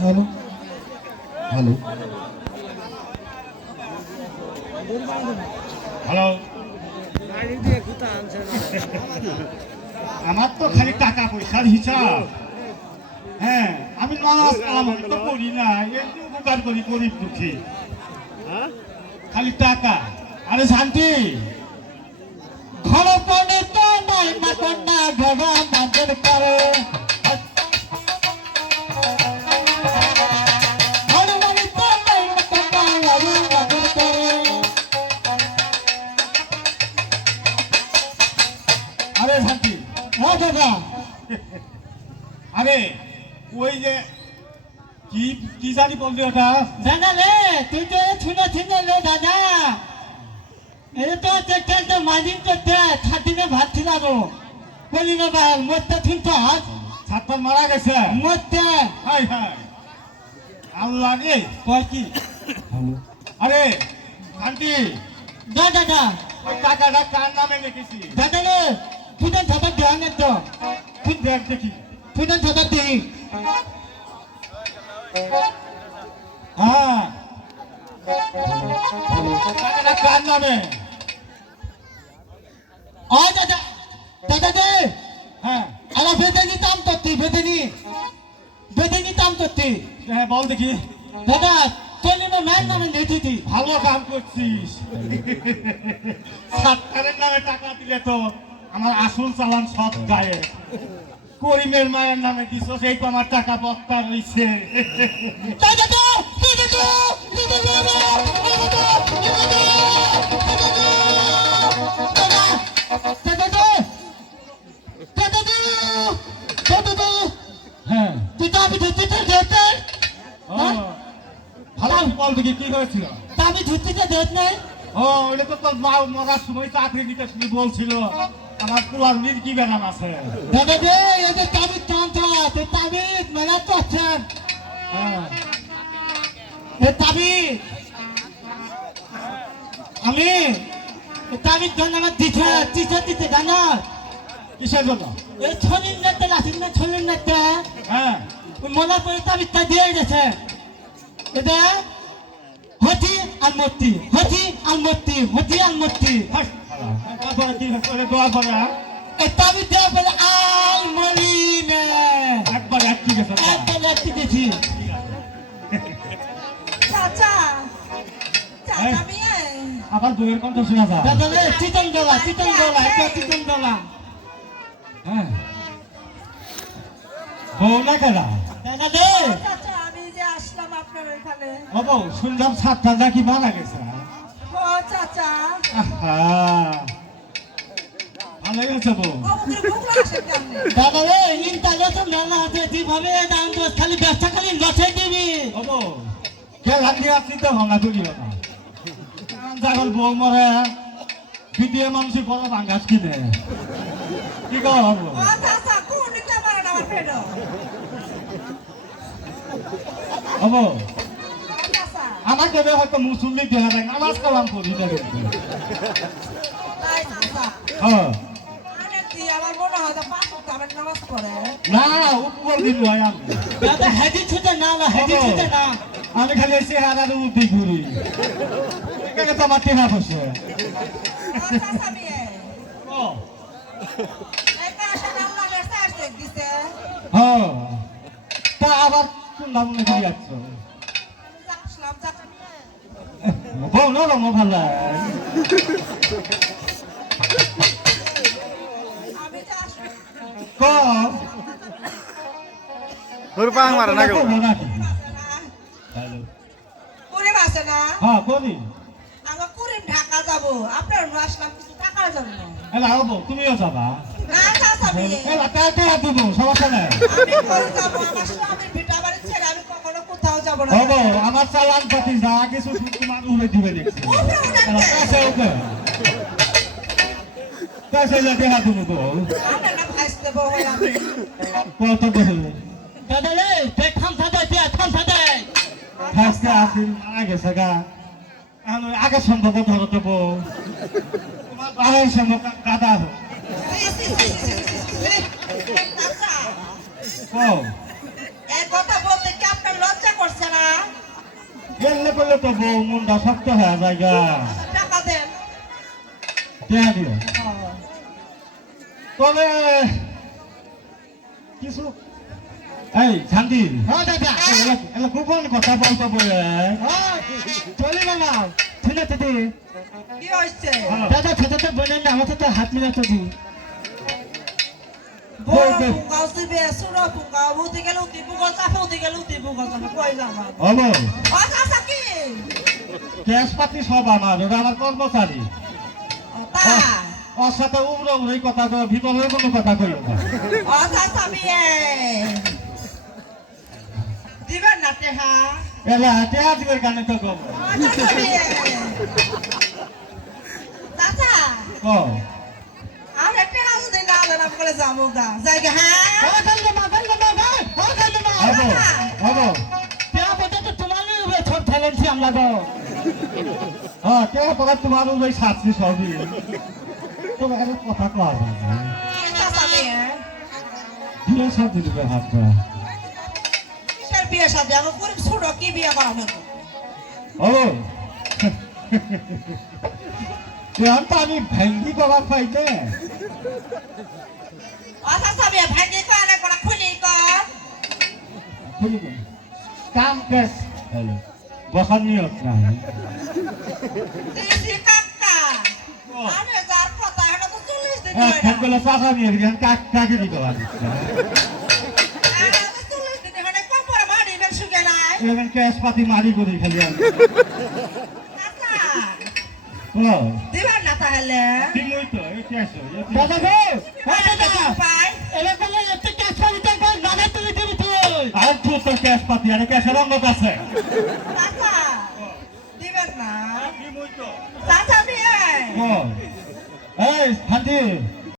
Hello hello hello আমার তো খালি টাকা পয়সার হিসাব। হ্যাঁ, আমি নামাজ কালাম তো করি না, একটু উপকার করি গরিব দুঃখী। খালি টাকা। আরে শান্তি ঘর পড়ে তো নাই মাকন্যা ঘরা মাঝের করে ঘর পড়ে তো নাই মাকন্যা ঘরা মাঝের করে। আরে শান্তি হ্যাঁ দাদা, আরে ওই যে কি কি জানি বললি ওটা? দাদা রে তুই তো শুনে শুনে রে দাদা, এটা তো দেখতে তো মাঝিন করতে ছাতিনে ভাত ছিল আরো বলি না ভাই মরতে ঠিক আজ ছাত্র মারা গেছে। মরতে হাই হাই আল্লাহ রে। কয় কি আরে শান্তি দা দাদা ওই টাকাটা কার নামে লিখেছি? দাদা রে ফুটন থাকা দেওয়া নেই তো তুই দেখ দেখি। ফুটন থাকা দিই। হ্যাঁ, টাকাটা কার নামে? ও দাদা দাদা দে হ্যাঁ আমার বেদনি দাম করতি বেদনি দাম করতি হ্যাঁ, বল দেখি। দাদা তোর ম্যান নামে দিতে দি ভালো কাম করছিস। সরকারের নামে টাকা দিলে তো আমার আসল চালান সব গায়ে। করিমের মায়ের নামে দিছ, সেই তো আমার টাকা বস্তা রয়েছে। দাদা দে দাদা দে হ্যাঁ, তুই তো আমি ধুতে দেতে ও ভালো বল দেখি কি হয়েছিল। তা আমি ধুতে দেত নাই। ও এটা তো তোর মা মরার সময় চাকরি দিতে শুনে বলছিল আমার পুরার মির্কি বেনাম আছে। দাদা দে এদের তাবিজ টানতে আছে তাবিজ মেলা তো আছেন হ্যাঁ, এ তাবিজ আমি তাবিজ জন্য আমার দিতে জানা কিসের জন্য? এই ছলিন নেতে লাসিন না ছলিন নেতে হ্যাঁ, মনে করে তাবিজটা দিয়ে গেছে এটা হতি আর মূর্তি হতি আর মূর্তি হতি আর মূর্তি হাস, তারপরে কি করে দোয়া করে? এই তাবিজ দেওয়া বলে আল মরিনে একবার এক ঠিক আছে। একটা ব্যক্তি দেখি চাচা এই, চাচা মিয়া আবার বইয়ের কণ্ঠ শোনা যায়। দাদা রে চিতন ডলা একটা চিতন ডলা হ্যাঁ, বউ না কেনা? দাদা রে চাচা আমি যে আসলাম আপনার এখানে ও বউ, শুনলাম সাতটা নাকি মারা গেছে। ও চাচা আহা, ভালো গেছে বউ। আমাদের ভুগলো আসে কেমনে দাদা রে ইন্টারনেট মেলা আছে যেভাবে দাম দোষ খালি ব্যবসা খালি লসে দিবি ও বউ, খেলার দিয়ে আপনি তো ভাঙা তুলিও না। যখন বউ মরে ভিডিও মানুষ বড় ভাঙ্গাস কিনে কি কর? ও চাচা কোন দিকে মারেন আমার পেটো ও বউ, ও চাচা আমার দেবে হয়তো মুসল্লি দেখা যায়, নামাজ কালাম করি না কিন্তু। তাই চাচা হ্যাঁ, মানে কি আমার মনে হয় তো পাঁচ ওয়াক্ত আমার নামাজ পড়ে না উপর দিন হয় আমি। দাদা হেডি ছুটে না হেডি ছুটে না আমি খালি এসে হারার উঠি ঘুরি, এখানে তো আমার কেনা বসে। ও চাচা মিয়া ও এই কাশা নাম লাগে সার্চ দিছে হ্যাঁ, তা আবার শুনলাম মনে করি যাচ্ছ। আসলাম চাচা মিয়া বউ নরম ভালো। আমি যে আসলাম কম হুরপাং মারা না গো করে বাসে না হ্যাঁ করি। আমরা করিম ঢাকা যাবো আপনার আসলাম কিছু টাকার জন্য এলা বউ, তুমিও যাবা? না চাচা মিয়া এলা টাকা দিব, সমস্যা নেই। আমি কই যাবো আমার স্বামীর ভিটা বাড়ি ছেড়ে আমি কখনো কোথাও যাবো না হবো, আমার চালান পাতি যা কিছু তোমার উড়ে দিবে দেখছি। ওপরে উঠান দে। কাছে ওকে কাছে দেখা দিব তো আমরা না ভাসতে বউ হই আমি কত দেখলে দাদা রে থাম সাদা দিয়া থাম সাদা ফার্স্টে আসি আগে সাগা আমি আগে সম্ভব ধরো তো বউ, তোমার বাবার সম্ভব দাদা হো। চাচা ও এই কথা বলতে কি আপনার করছে না গেলে করলে তো বউ মুন্ডা শক্ত হয়ে যায় গা। আচ্ছা, টাকা দেন দেয়া দিও। ও, তবে কিছু এই শান্তি হ্যাঁ দাদা এলা গোপন কথা বলতে বলে হ্যাঁ চলে গেলাম ঠিক আছে দি কি হয়েছে দাদা ছোট তো বোনের না আমার তো হাত মিলাতে দি বড় পুঙ্গাও দিবে সুরা পুঙ্গাও বুঝতে গেলে উতি পুঙ্গা চাপে উতি গেলে উতি পুঙ্গা চাপে কই যাবা হবো আচ্ছা কি গ্যাস পাতি সব আমার ওরা আমার কর্মচারী। তা ওর সাথে উমরা উমরাই কথা কয়, ভিতরে কোনো কথা কইও না। আচ্ছা বিয়ে দিবেন না টেহা এলা টেয়া দিবের গানে তো গো আচ্ছা বিয়ে চাচা ও আর একটা হাল দিন না দেন বলে যাবো গা জায়গা হ্যাঁ ও গেল মা ও গেল মা হবো হবো পেয়া বটা তো তোমার ছোট ঠেলেছি আমরা গো হ্যাঁ টেয়া তোরা তোমার ওই সাথী সবই তবে একটা কথা কওয়া যায় না। চাচা বিয়ে বিয়ে সব দিবে হাতটা কিসের বিয়ে সাথে আমি গরিব ছোট কি বিয়ে করাবো ও এখন তো আমি ভেঙ্গি কবার পাইতে আচ্ছা বিয়ে ভাঙ্গি করে করে খুলি কর কাম কেস হ্যালো বসার নিয়ত নাই দিদি কাকা আমি যার কথা এটা তো 40 দিন হ্যাঁ হয়ে খেলগুলো চাষা নিয়ে গেছেন কাকে দিতে পারিস না 40 দিন মানে কম পরে বাড়ি বের শুকে নাই এখানে ক্যাশ পাতি মারি করি খালি আমি আচ্ছা ও দিবেন না তাহলে দিমই তো এই ক্যাশ দাদা গো হ্যাঁ দাদা পাই এলে বলে একটা ক্যাশ দিতে কই না তুমি দিবি তুই আর তো তো ক্যাশ পাতি আর ক্যাশের অঙ্গত আছে চাচা দিবেন না দিমই তো চাচা বিয়ে ও এই শান্তি